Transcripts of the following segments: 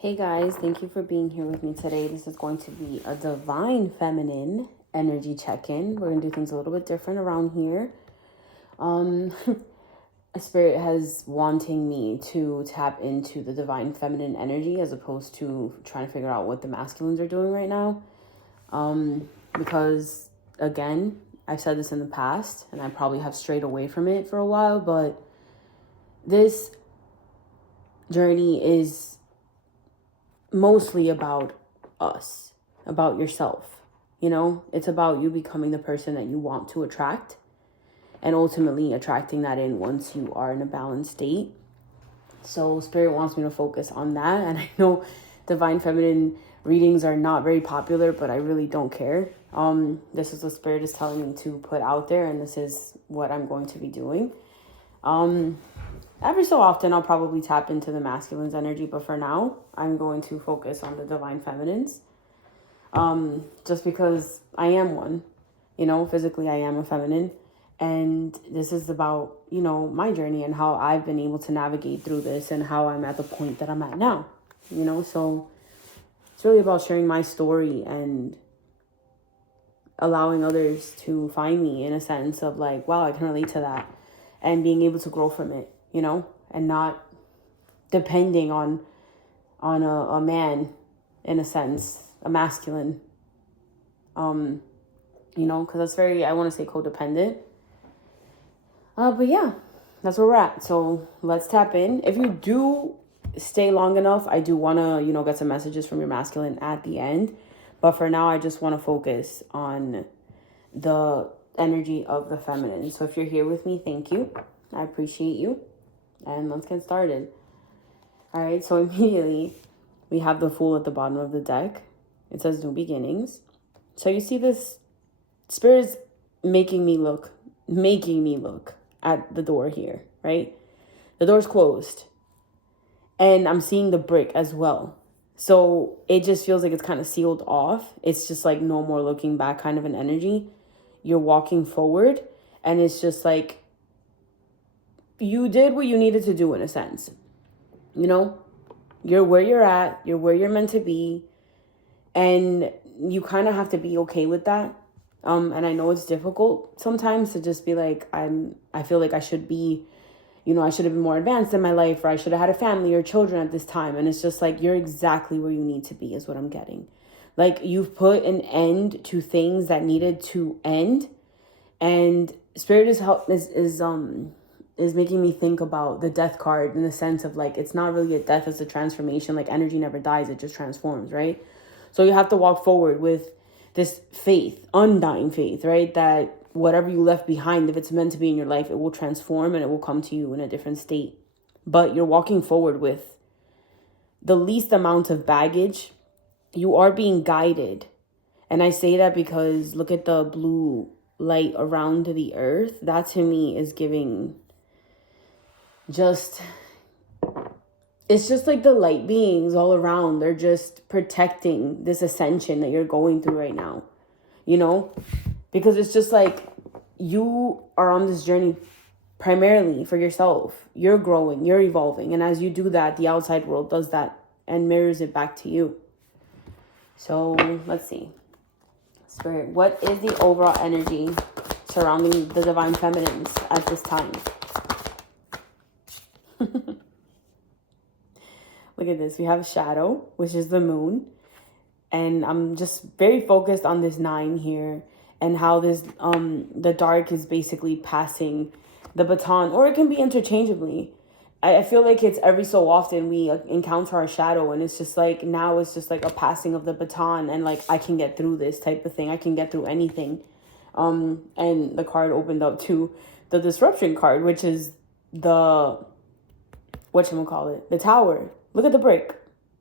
Hey guys, thank you for being here with me today. This is going to be a divine feminine energy check-in. We're going to do things a little bit different around here. A spirit has wanting me to tap into the divine feminine energy as opposed to trying to figure out what the masculines are doing right now. Because again, I've said this in the past and I probably have strayed away from it for a while, but this journey is mostly about us, about yourself. You know, it's about you becoming the person that you want to attract and ultimately attracting that in once you are in a balanced state. So spirit wants me to focus on that. And I know divine feminine readings are not very popular, but I really don't care. This is what spirit is telling me to put out there, and this is what I'm going to be doing. Every so often, I'll probably tap into the masculine's energy, but for now, I'm going to focus on the divine feminines. Just because I am one, you know, physically I am a feminine. And this is about, you know, my journey and how I've been able to navigate through this and how I'm at the point that I'm at now, you know. So it's really about sharing my story and allowing others to find me in a sense of like, wow, I can relate to that, and being able to grow from it, you know, and not depending on a man, in a sense, a masculine, you know, because that's very, I want to say codependent. But yeah, that's where we're at. So let's tap in. If you do stay long enough, I do want to, you know, get some messages from your masculine at the end. But for now, I just want to focus on the energy of the feminine. So if you're here with me, thank you. I appreciate you. And let's get started. All right, so immediately we have the Fool at the bottom of the deck. It says new beginnings. So you see this spirit is making me look at the door here, right? The door's closed. And I'm seeing the brick as well. So it just feels like it's kind of sealed off. It's just like no more looking back kind of an energy. You're walking forward and it's just like you did what you needed to do in a sense. You know, you're where you're at, you're where you're meant to be, and you kind of have to be okay with that. And I know it's difficult sometimes to just be like, I feel like I should be, you know, I should have been more advanced in my life, or I should have had a family or children at this time. And it's just like, you're exactly where you need to be is what I'm getting. Like you've put an end to things that needed to end. And spirit is making me think about the death card in the sense of like, it's not really a death, it's a transformation. Like energy never dies, it just transforms, right? So you have to walk forward with this faith, undying faith, right? That whatever you left behind, if it's meant to be in your life, it will transform and it will come to you in a different state. But you're walking forward with the least amount of baggage. You are being guided. And I say that because look at the blue light around the earth. That to me is giving just, it's just like the light beings all around. They're just protecting this ascension that you're going through right now, you know, because it's just like you are on this journey primarily for yourself. You're growing, you're evolving. And as you do that, the outside world does that and mirrors it back to you. So let's see. Spirit, what is the overall energy surrounding the divine feminines at this time? Look at this. We have shadow, which is the moon. And I'm just very focused on this 9 here and how this the dark is basically passing the baton, or it can be interchangeably. I feel like it's every so often we encounter our shadow, and it's just like now it's just like a passing of the baton, and like I can get through this type of thing. I can get through anything. And the card opened up to the disruption card, which is the whatchamacallit, the tower. Look at the break.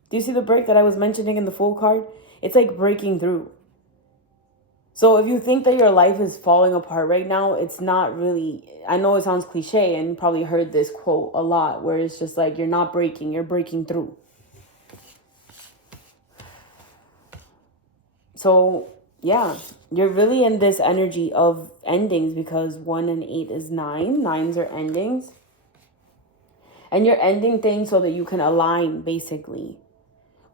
Do you see the break that I was mentioning in the Fool card? It's like breaking through. So if you think that your life is falling apart right now, it's not really. I know it sounds cliche, and you probably heard this quote a lot, where it's just like, you're not breaking, you're breaking through. So yeah, you're really in this energy of endings, because 1 and 8 is 9. 9s are endings. And you're ending things so that you can align, basically.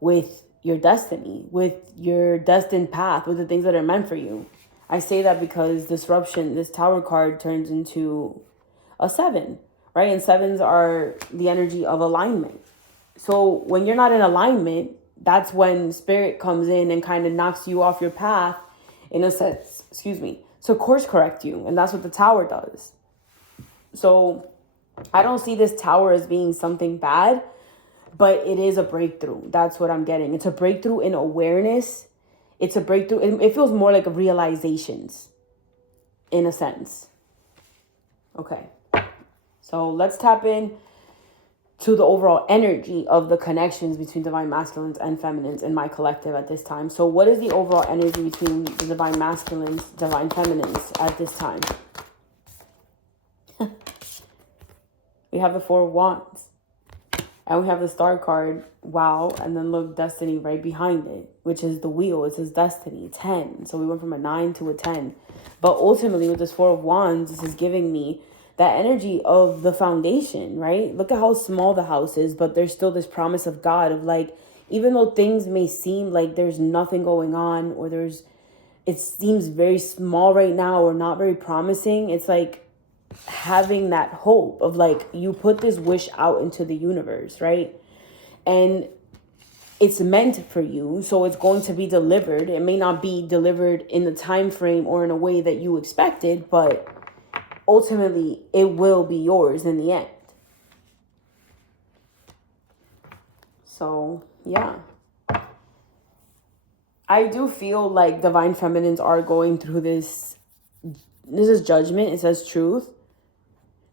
with your destiny, with your destined path, with the things that are meant for you. I say that because disruption, this Tower card turns into a 7, right? And 7s are the energy of alignment. So when you're not in alignment, that's when spirit comes in and kind of knocks you off your path, in a sense, to course correct you. And that's what the Tower does. So I don't see this Tower as being something bad, but it is a breakthrough. That's what I'm getting. It's a breakthrough in awareness. It's a breakthrough. It feels more like realizations, in a sense. Okay. So let's tap in to the overall energy of the connections between divine masculines and feminines in my collective at this time. So what is the overall energy between the divine masculines, divine feminines at this time? We have the 4 of Wands. And we have the Star card, wow, and then look, Destiny right behind it, which is the wheel. It says Destiny, 10. So we went from a 9 to a 10. But ultimately, with this 4 of Wands, this is giving me that energy of the foundation, right? Look at how small the house is, but there's still this promise of God of like, even though things may seem like there's nothing going on, or it seems very small right now or not very promising, it's like having that hope of like, you put this wish out into the universe, right? And it's meant for you, so it's going to be delivered. It may not be delivered in the time frame or in a way that you expected, but ultimately it will be yours in the end. So yeah, I do feel like divine feminines are going through this is judgment. It says truth.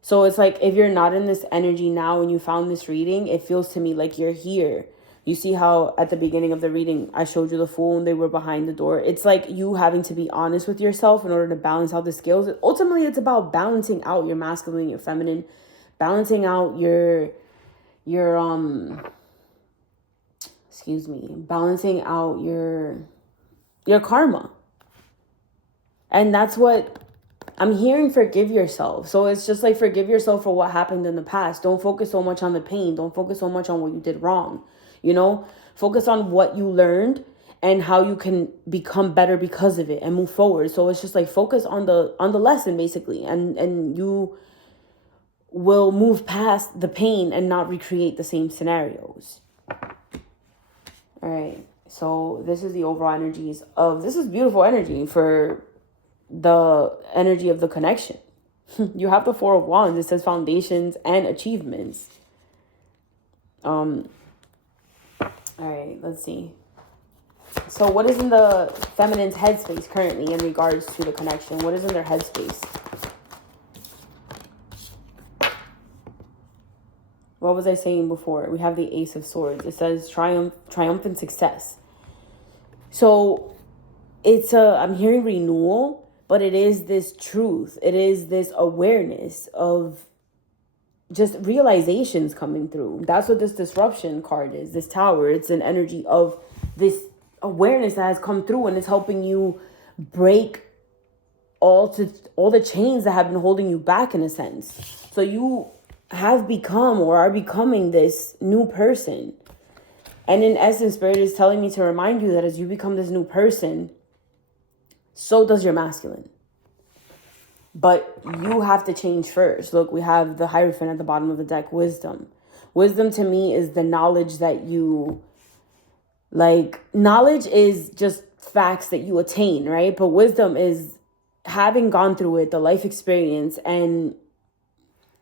So it's like, if you're not in this energy now and you found this reading, it feels to me like you're here. You see how at the beginning of the reading, I showed you the Fool and they were behind the door. It's like you having to be honest with yourself in order to balance out the scales. Ultimately, it's about balancing out your masculine, your feminine, balancing out balancing out your karma. And that's what I'm hearing. Forgive yourself. So it's just like, forgive yourself for what happened in the past. Don't focus so much on the pain. Don't focus so much on what you did wrong. You know, focus on what you learned and how you can become better because of it and move forward. So it's just like, focus on the lesson basically, and you will move past the pain and not recreate the same scenarios. All right. So this is the overall energies of, this is beautiful energy for the energy of the connection. You have the 4 of Wands. It says foundations and achievements. All right, let's see. So what is in the feminine's headspace currently in regards to the connection? What is in their headspace? What was I saying before? We have the Ace of Swords. It says triumphant success. So I'm hearing renewal, but it is this truth. It is this awareness of just realizations coming through. That's what this disruption card is. This Tower, it's an energy of this awareness that has come through, and it's helping you break all the chains that have been holding you back, in a sense. So you have become or are becoming this new person. And in essence, Spirit is telling me to remind you that as you become this new person, so does your masculine. But you have to change first. Look, we have the Hierophant at the bottom of the deck, wisdom. Wisdom to me is the knowledge that you, like, knowledge is just facts that you attain, right? But wisdom is having gone through it, the life experience, and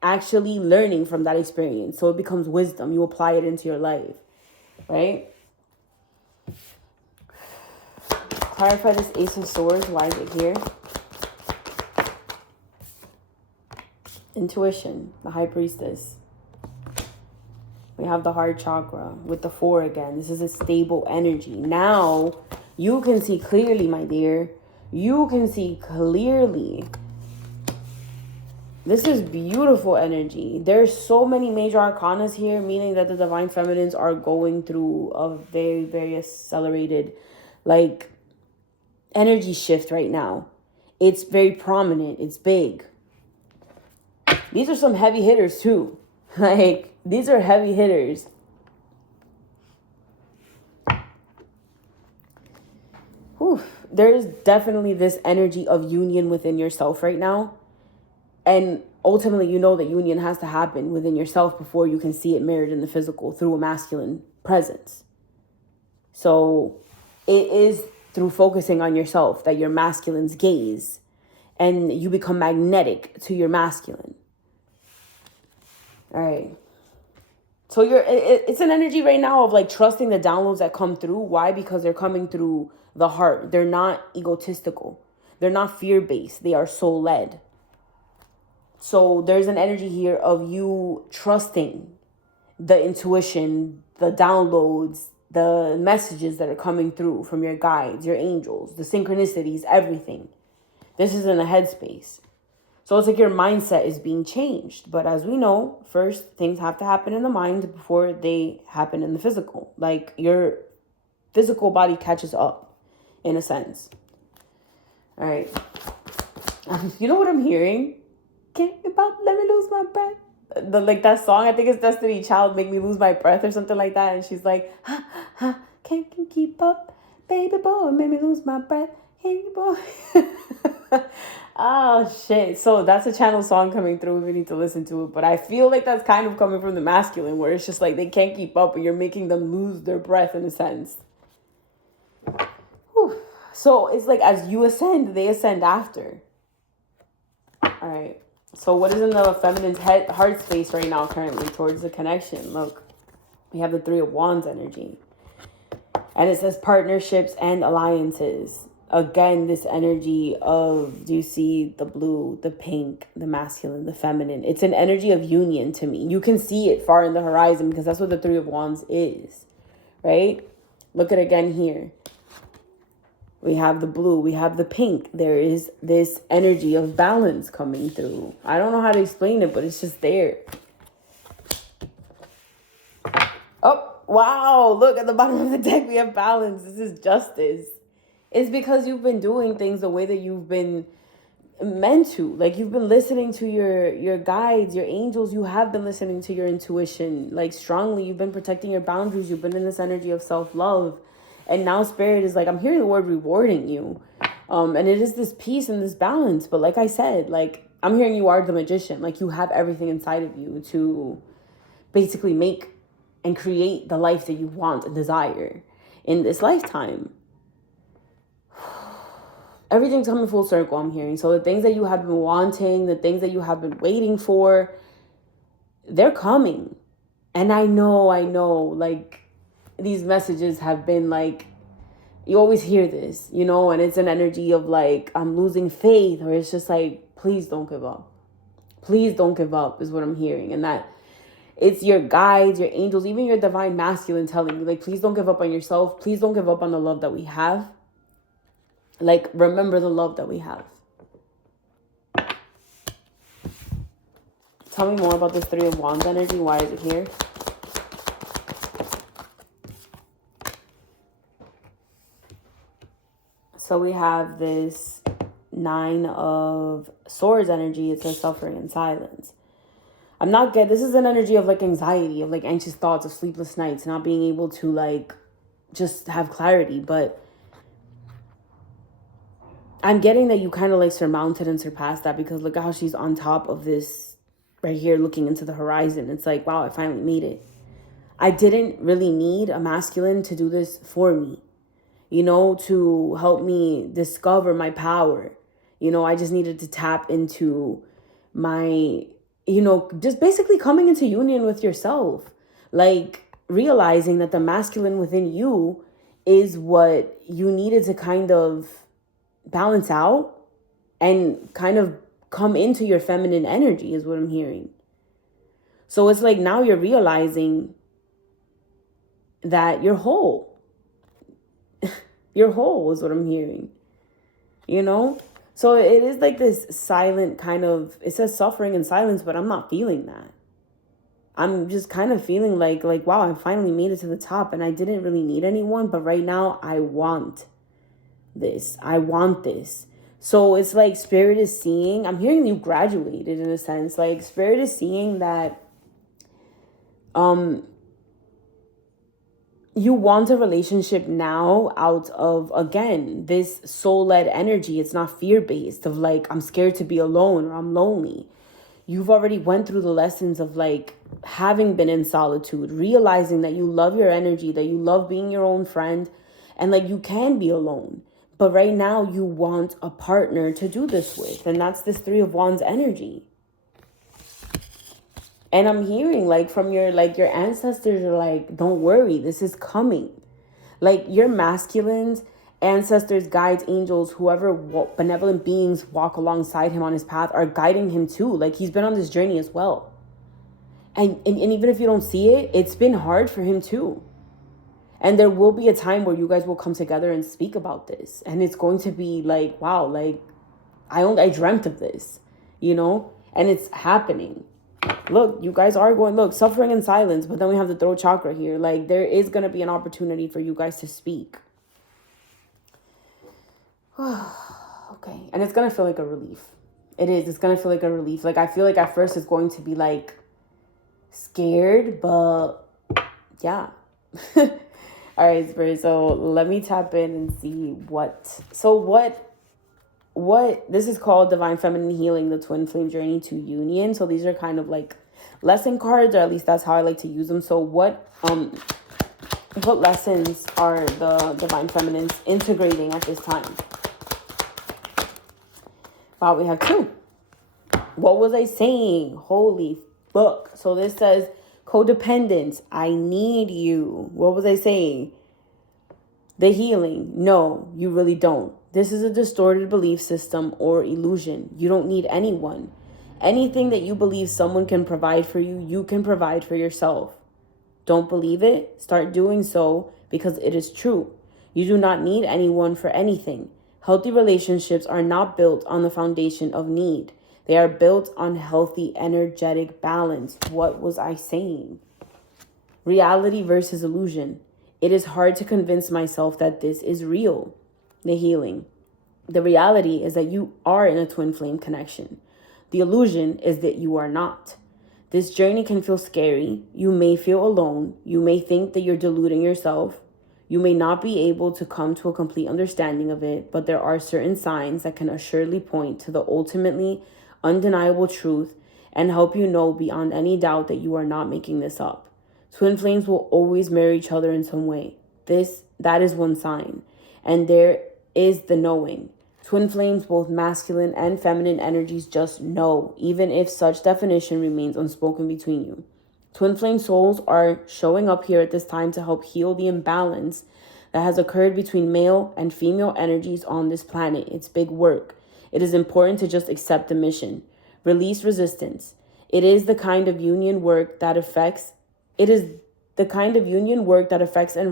actually learning from that experience. So it becomes wisdom. You apply it into your life, right? Clarify this Ace of Swords. Why is it here? Intuition, the High Priestess. We have the heart chakra with the 4 again. This is a stable energy. Now you can see clearly, my dear. You can see clearly. This is beautiful energy. There's so many major arcanas here, meaning that the divine feminines are going through a very, very accelerated, like, energy shift right now. It's very prominent. It's big. These are some heavy hitters too. Like, these are heavy hitters. there's definitely this energy of union within yourself right now. And ultimately, you know that union has to happen within yourself before you can see it mirrored in the physical through a masculine presence. So it is through focusing on yourself that your masculine's gaze, and you become magnetic to your masculine. All right. So it's an energy right now of like trusting the downloads that come through. Why? Because they're coming through the heart. They're not egotistical. They're not fear-based. They are soul-led. So there's an energy here of you trusting the intuition, the downloads, the messages that are coming through from your guides, your angels, the synchronicities, everything. This is in a headspace. So it's like your mindset is being changed. But as we know, first things have to happen in the mind before they happen in the physical. Like your physical body catches up in a sense. All right. You know what I'm hearing? Can't about let me lose my breath. Like that song, I think it's Destiny Child, Make Me Lose My Breath or something like that. And she's like, ha, ha, can't keep up, baby boy, make me lose my breath. Hey boy. Oh shit. So that's a channel song coming through. We need to listen to it. But I feel like that's kind of coming from the masculine, where it's just like they can't keep up and you're making them lose their breath in a sense. Whew. So it's like as you ascend, they ascend after. All right. So what is in the feminine's heart space right now currently towards the connection? Look, we have the Three of Wands energy. And it says partnerships and alliances. Again, this energy of, do you see the blue, the pink, the masculine, the feminine? It's an energy of union to me. You can see it far in the horizon because that's what the Three of Wands is, right? Look at it again here. We have the blue, we have the pink. There is this energy of balance coming through. I don't know how to explain it, but it's just there. Oh, wow. Look at the bottom of the deck. We have balance. This is justice. It's because you've been doing things the way that you've been meant to. Like you've been listening to your guides, your angels. You have been listening to your intuition like strongly. You've been protecting your boundaries. You've been in this energy of self-love. And now Spirit is like, I'm hearing the word rewarding you. And it is this peace and this balance. But like I said, like I'm hearing you are the magician. Like you have everything inside of you to basically make and create the life that you want and desire in this lifetime. Everything's coming full circle, I'm hearing. So the things that you have been wanting, the things that you have been waiting for, they're coming. And I know, like these messages have been like, you always hear this, you know, and it's an energy of like, I'm losing faith, or it's just like, please don't give up. Please don't give up is what I'm hearing. And that it's your guides, your angels, even your divine masculine telling you, like, please don't give up on yourself. Please don't give up on the love that we have. Like, remember the love that we have. Tell me more about this Three of Wands energy. Why is it here? So we have this Nine of Swords energy. It says suffering in silence. I'm not good. This is an energy of like anxiety, of like anxious thoughts, of sleepless nights, not being able to like just have clarity. But I'm getting that you kind of like surmounted and surpassed that, because look at how she's on top of this right here looking into the horizon. It's like, wow, I finally made it. I didn't really need a masculine to do this for me, you know, to help me discover my power. You know, I just needed to tap into my, you know, just basically coming into union with yourself. Like realizing that the masculine within you is what you needed to kind of balance out and kind of come into your feminine energy is what I'm hearing. So it's like now you're realizing that you're whole. You're whole is what I'm hearing, you know? So it is like this silent kind of, it says suffering in silence, but I'm not feeling that. I'm just kind of feeling like, wow, I finally made it to the top and I didn't really need anyone, but right now I want this. I want this. So it's like Spirit is seeing, I'm hearing you graduated in a sense, like Spirit is seeing that, you want a relationship now out of, again, this soul-led energy. It's not fear-based of like, I'm scared to be alone or I'm lonely. You've already went through the lessons of like having been in solitude, realizing that you love your energy, that you love being your own friend, and like you can be alone. But right now you want a partner to do this with. And that's this Three of Wands energy. And I'm hearing like from your ancestors are like, don't worry, this is coming. Like your masculines, ancestors, guides, angels, whoever benevolent beings walk alongside him on his path are guiding him too. Like he's been on this journey as well. And even if you don't see it, it's been hard for him too. And there will be a time where you guys will come together and speak about this. And it's going to be like, wow, like I dreamt of this, you know, and it's happening. Look, you guys are going, suffering in silence, but then we have the throat chakra here. Like there is going to be an opportunity for you guys to speak. Okay. And it's going to feel like a relief. It is. It's going to feel like a relief. Like I feel like at first it's going to be like scared, but yeah. All right, Spirit. So let me tap in and see what this is called Divine Feminine Healing, the Twin Flame Journey to Union. So these are kind of like lesson cards, or at least that's how I like to use them. So what lessons are the Divine Feminines integrating at this time? Wow, we have 2. What was I saying? Holy fuck. So this says codependence. I need you. What was I saying? The healing. No, you really don't. This is a distorted belief system or illusion. You don't need anyone. Anything that you believe someone can provide for you, you can provide for yourself. Don't believe it? Start doing so because it is true. You do not need anyone for anything. Healthy relationships are not built on the foundation of need. They are built on healthy, energetic balance. What was I saying? Reality versus illusion. It is hard to convince myself that this is real. The healing. The reality is that you are in a twin flame connection. The illusion is that you are not. This journey can feel scary. You may feel alone. You may think that you're deluding yourself. You may not be able to come to a complete understanding of it, but there are certain signs that can assuredly point to the ultimately undeniable truth and help you know beyond any doubt that you are not making this up. Twin flames will always marry each other in some way. That is one sign. And there is the knowing. Twin flames, both masculine and feminine energies, just know, even if such definition remains unspoken between you. Twin flame souls are showing up here at this time to help heal the imbalance that has occurred between male and female energies on this planet. It's big work. It is important to just accept the mission. Release resistance. It is the kind of union work that affects and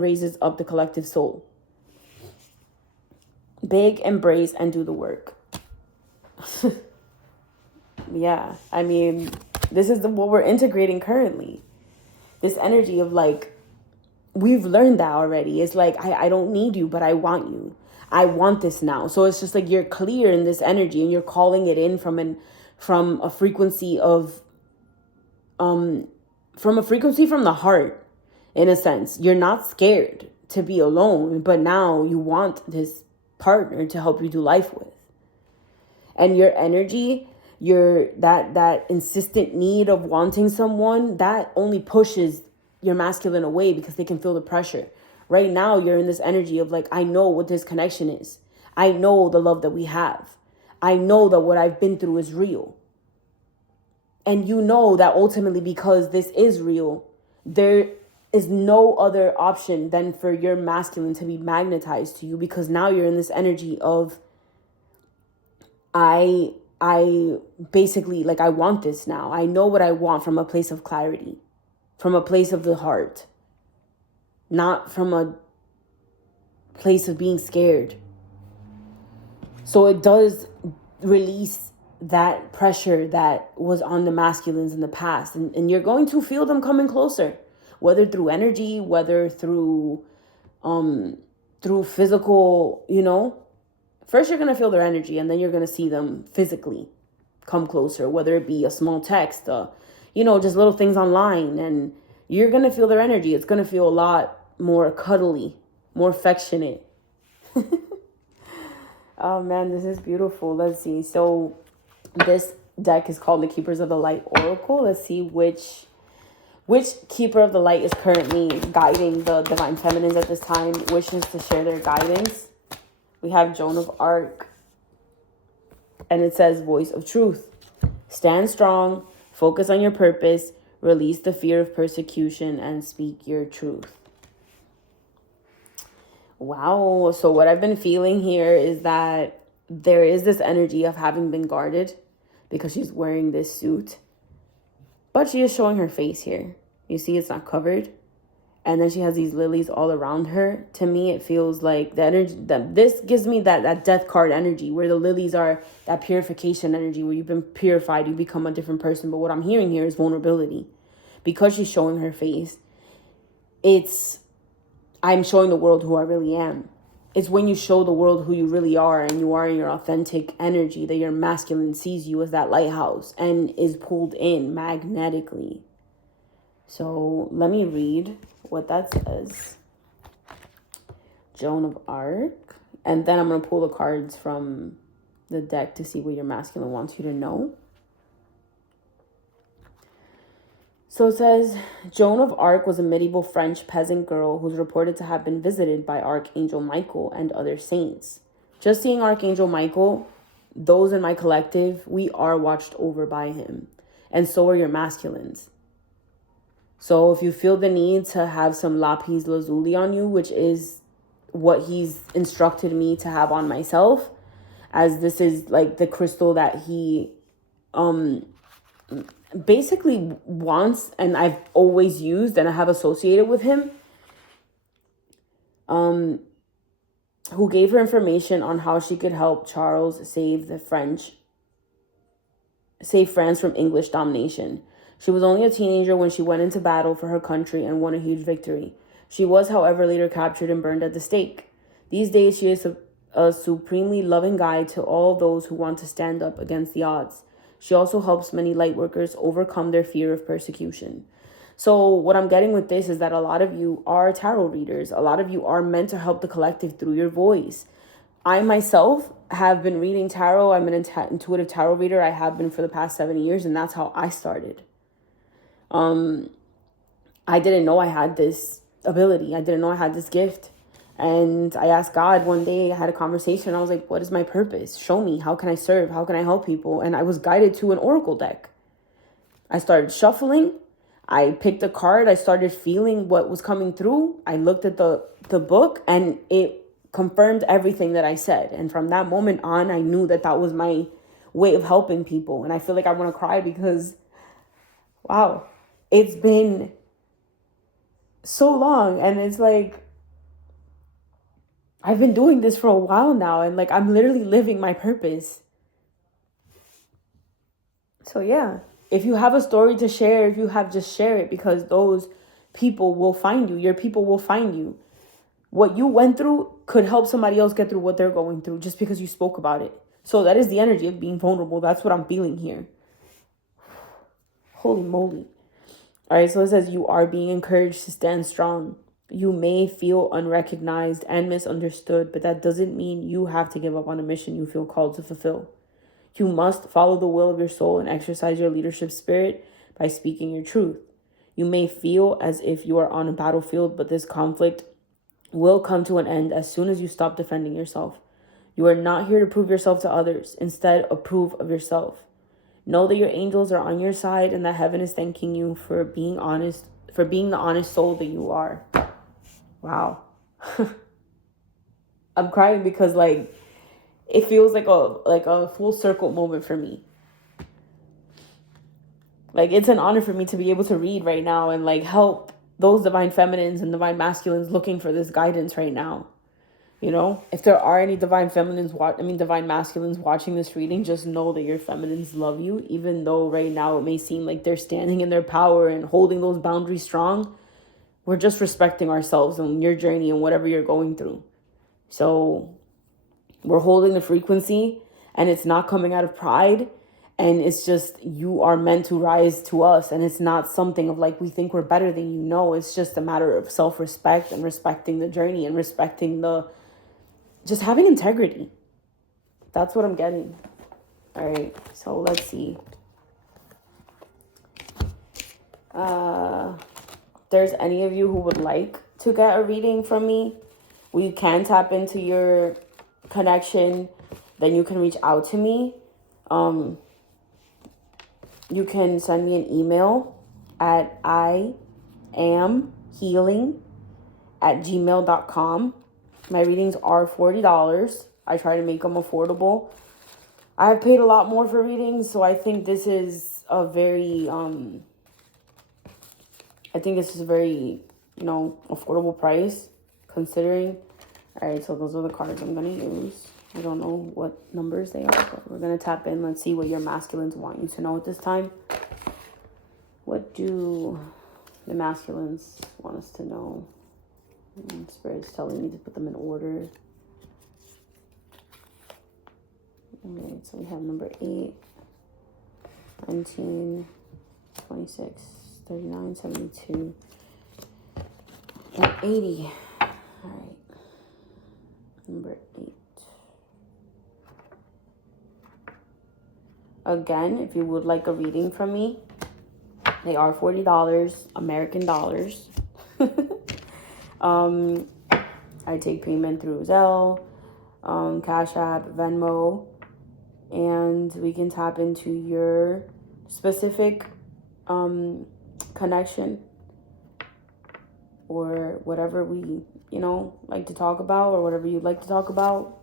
raises up the collective soul. Big, embrace, and do the work. Yeah, I mean, this is what we're integrating currently. This energy of like, we've learned that already. It's like, I don't need you, but I want you. I want this now. So it's just like you're clear in this energy and you're calling it in from a frequency of, from the heart, in a sense. You're not scared to be alone, but now you want this partner to help you do life with. And your energy, that insistent need of wanting someone, that only pushes your masculine away because they can feel the pressure. Right now, you're in this energy of like, I know what this connection is. I know the love that we have. I know that what I've been through is real. And you know that ultimately, because this is real, there is no other option than for your masculine to be magnetized to you, because now you're in this energy of, I basically, like, I want this now. I know what I want from a place of clarity, from a place of the heart, not from a place of being scared. So it does release that pressure that was on the masculines in the past. And you're going to feel them coming closer, whether through energy, whether through physical, First, you're going to feel their energy, and then you're going to see them physically come closer, whether it be a small text, just little things online, and you're going to feel their energy. It's going to feel a lot more cuddly, more affectionate. Oh man, this is beautiful. Let's see. So this deck is called the Keepers of the Light Oracle. Let's see which Keeper of the Light is currently guiding the Divine Feminines at this time, wishes to share their guidance. We have Joan of Arc, and it says Voice of Truth. Stand strong, focus on your purpose, release the fear of persecution, and speak your truth. Wow. So what I've been feeling here is that there is this energy of having been guarded because she's wearing this suit. But she is showing her face here. You see, it's not covered. And then she has these lilies all around her. To me, it feels like the energy that this gives me that death card energy, where the lilies are that purification energy, where you've been purified, you become a different person. But what I'm hearing here is vulnerability. Because she's showing her face, I'm showing the world who I really am. It's when you show the world who you really are and you are in your authentic energy that your masculine sees you as that lighthouse and is pulled in magnetically. So let me read what that says. Joan of Arc. And then I'm going to pull the cards from the deck to see what your masculine wants you to know. So it says, Joan of Arc was a medieval French peasant girl who's reported to have been visited by Archangel Michael and other saints. Just seeing Archangel Michael, those in my collective, we are watched over by him. And so are your masculines. So if you feel the need to have some lapis lazuli on you, which is what he's instructed me to have on myself, as this is like the crystal that he basically wants and I've always used and I have associated with him, who gave her information on how she could help Charles save France from English domination. She was only a teenager when she went into battle for her country and won a huge victory. She was, however, later captured and burned at the stake. These days, she is a supremely loving guide to all those who want to stand up against the odds. She also helps many light workers overcome their fear of persecution. So what I'm getting with this is that a lot of you are tarot readers. A lot of you are meant to help the collective through your voice. I myself have been reading tarot. I'm an intuitive tarot reader. I have been for the past 7 years, and that's how I started. I didn't know I had this ability. I didn't know I had this gift. And I asked God one day, I had a conversation. I was like, what is my purpose? Show me. How can I serve? How can I help people? And I was guided to an oracle deck. I started shuffling. I picked a card. I started feeling what was coming through. I looked at the book and it confirmed everything that I said. And from that moment on, I knew that that was my way of helping people. And I feel like I want to cry because, wow, it's been so long. And it's like, I've been doing this for a while now, and like I'm literally living my purpose. So yeah, if you have a story to share, if you have, just share it, because those people will find you. Your people will find you. What you went through could help somebody else get through what they're going through just because you spoke about it. So that is the energy of being vulnerable. That's what I'm feeling here. Holy moly. All right, so it says you are being encouraged to stand strong. You may feel unrecognized and misunderstood, but that doesn't mean you have to give up on a mission you feel called to fulfill. You must follow the will of your soul and exercise your leadership spirit by speaking your truth. You may feel as if you are on a battlefield, but this conflict will come to an end as soon as you stop defending yourself. You are not here to prove yourself to others. Instead, approve of yourself. Know that your angels are on your side and that heaven is thanking you for being honest, for being the honest soul that you are. Wow. I'm crying because like it feels like a full circle moment for me. Like it's an honor for me to be able to read right now and like help those divine feminines and divine masculines looking for this guidance right now. You know, if there are any divine masculines watching this reading, just know that your feminines love you, even though right now it may seem like they're standing in their power and holding those boundaries strong. We're just respecting ourselves and your journey and whatever you're going through. So we're holding the frequency and it's not coming out of pride. And it's just, you are meant to rise to us. And it's not something of like, we think we're better than you. No, it's just a matter of self-respect and respecting the journey and respecting just having integrity. That's what I'm getting. All right, so let's see. If there's any of you who would like to get a reading from me, we can tap into your connection. Then you can reach out to me. You can send me an email at iamhealing@gmail.com. My readings are $40. I try to make them affordable. I've paid a lot more for readings, so I think this is a very, affordable price, considering. All right, so those are the cards I'm going to use. I don't know what numbers they are, but we're going to tap in. Let's see what your masculines want you to know at this time. What do the masculines want us to know? Spirit's telling me to put them in order. All right, so we have number 8, 19, 26, 39, 72, and 80. All right, number 8. Again, if you would like a reading from me, they are $40, American dollars. I take payment through Zelle, Cash App, Venmo, and we can tap into your specific connection or whatever we, like to talk about, or whatever you'd like to talk about.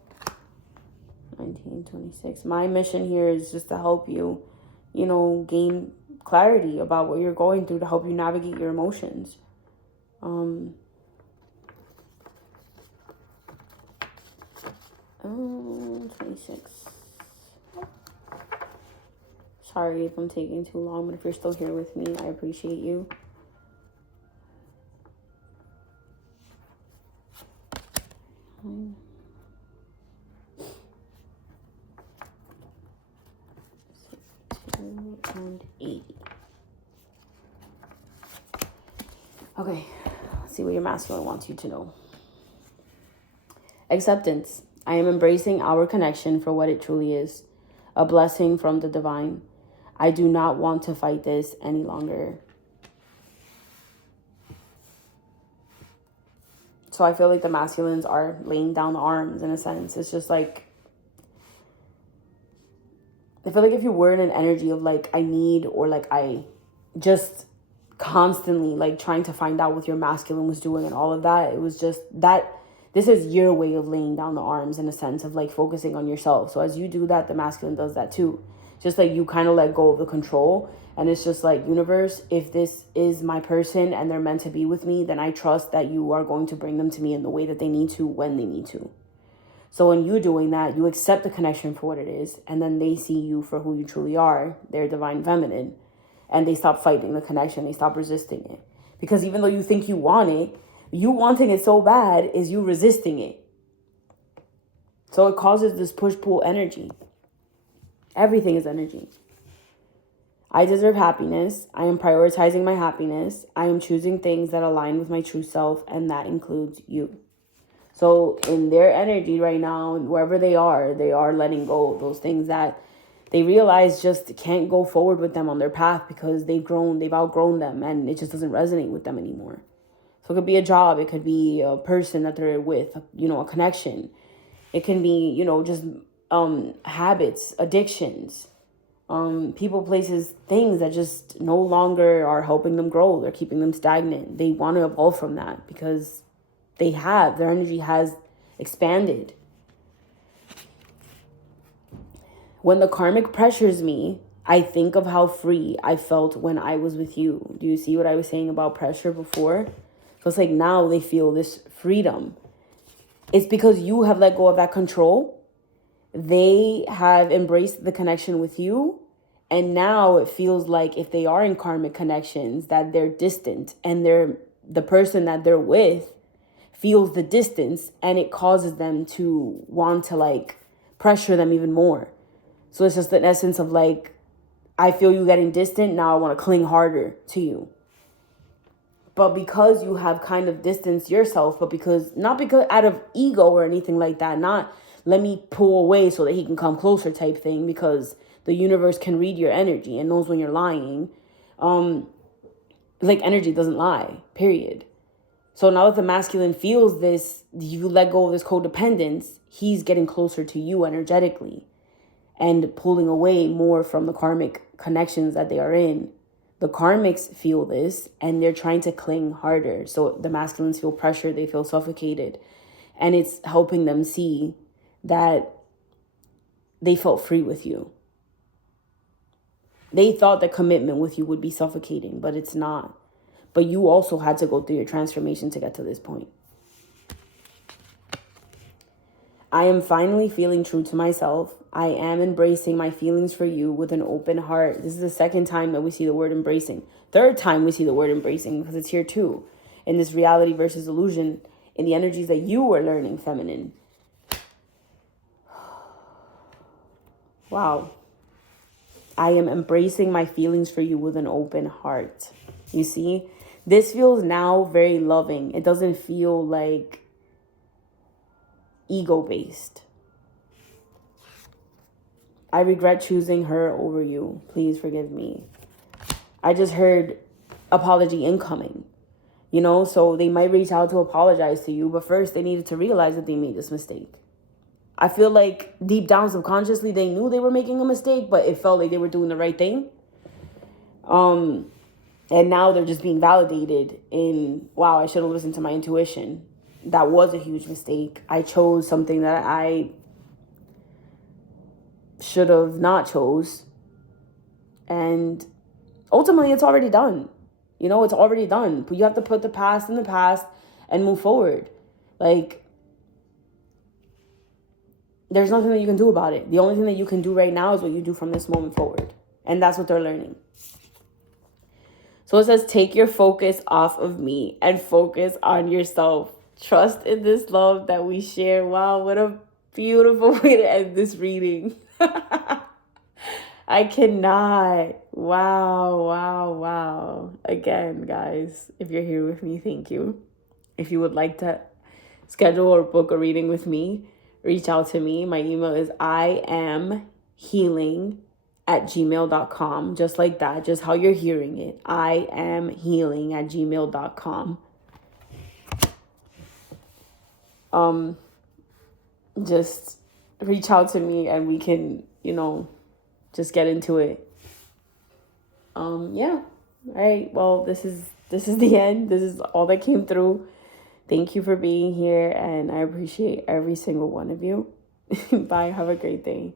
1926. My mission here is just to help you, gain clarity about what you're going through, to help you navigate your emotions. 26. Sorry if I'm taking too long, but if you're still here with me, I appreciate you. And 80. Okay, let's see what your masculine wants you to know. Acceptance. I am embracing our connection for what it truly is, a blessing from the divine. I do not want to fight this any longer. So I feel like the masculines are laying down the arms in a sense. It's just like, I feel like if you were in an energy of like, I need, or like I just constantly like trying to find out what your masculine was doing and all of that, it was just that. This is your way of laying down the arms in a sense of like focusing on yourself. So as you do that, the masculine does that too. Just like you kind of let go of the control. And it's just like, universe, if this is my person and they're meant to be with me, then I trust that you are going to bring them to me in the way that they need to, when they need to. So when you're doing that, you accept the connection for what it is. And then they see you for who you truly are, their divine feminine. And they stop fighting the connection. They stop resisting it. Because even though you think you want it, you wanting it so bad is you resisting it. So it causes this push-pull energy. Everything is energy. I deserve happiness. I am prioritizing my happiness. I am choosing things that align with my true self, and that includes you. So in their energy right now, wherever they are letting go of those things that they realize just can't go forward with them on their path because they've outgrown them, and it just doesn't resonate with them anymore. So it could be a job. It could be a person that they're with, a connection. It can be, just habits, addictions, people, places, things that just no longer are helping them grow. They're keeping them stagnant. They want to evolve from that because their energy has expanded. When the karmic pressures me, I think of how free I felt when I was with you. Do you see what I was saying about pressure before? So it's like now they feel this freedom. It's because you have let go of that control. They have embraced the connection with you. And now it feels like if they are in karmic connections, that they're distant, and the person that they're with feels the distance, and it causes them to want to like pressure them even more. So it's just an essence of like I feel you getting distant. Now I want to cling harder to you. But because you have kind of distanced yourself, but not because out of ego or anything like that, not let me pull away so that he can come closer type thing, because the universe can read your energy and knows when you're lying. Like energy doesn't lie, period. So now that the masculine feels this, you let go of this codependence, he's getting closer to you energetically and pulling away more from the karmic connections that they are in. The karmics feel this and they're trying to cling harder. So the masculines feel pressure, they feel suffocated. And it's helping them see that they felt free with you. They thought that commitment with you would be suffocating, but it's not. But you also had to go through your transformation to get to this point. I am finally feeling true to myself. I am embracing my feelings for you with an open heart. This is the second time that we see the word embracing. Third time we see the word embracing, because it's here too. In this reality versus illusion, in the energies that you are learning, feminine. Wow. I am embracing my feelings for you with an open heart. You see, this feels now very loving. It doesn't feel like ego-based. I regret choosing her over you. Please forgive me. I just heard apology incoming. You know, so they might reach out to apologize to you, but first they needed to realize that they made this mistake. I feel like deep down subconsciously they knew they were making a mistake, but it felt like they were doing the right thing. And now they're just being validated in, wow, I should have listened to my intuition. That was a huge mistake. I chose something that I should have not chose. And ultimately, it's already done. You know, it's already done. But you have to put the past in the past and move forward. Like, there's nothing that you can do about it. The only thing that you can do right now is what you do from this moment forward. And that's what they're learning. So it says, take your focus off of me and focus on yourself. Trust in this love that we share. Wow, what a beautiful way to end this reading. I cannot. Wow. Again, guys, if you're here with me, thank you. If you would like to schedule or book a reading with me, reach out to me. My email is iamhealing@gmail.com. Just like that, just how you're hearing it. iamhealing@gmail.com. Just reach out to me and we can, just get into it. Yeah. All right. Well, this is the end. This is all that came through. Thank you for being here, and I appreciate every single one of you. Bye. Have a great day.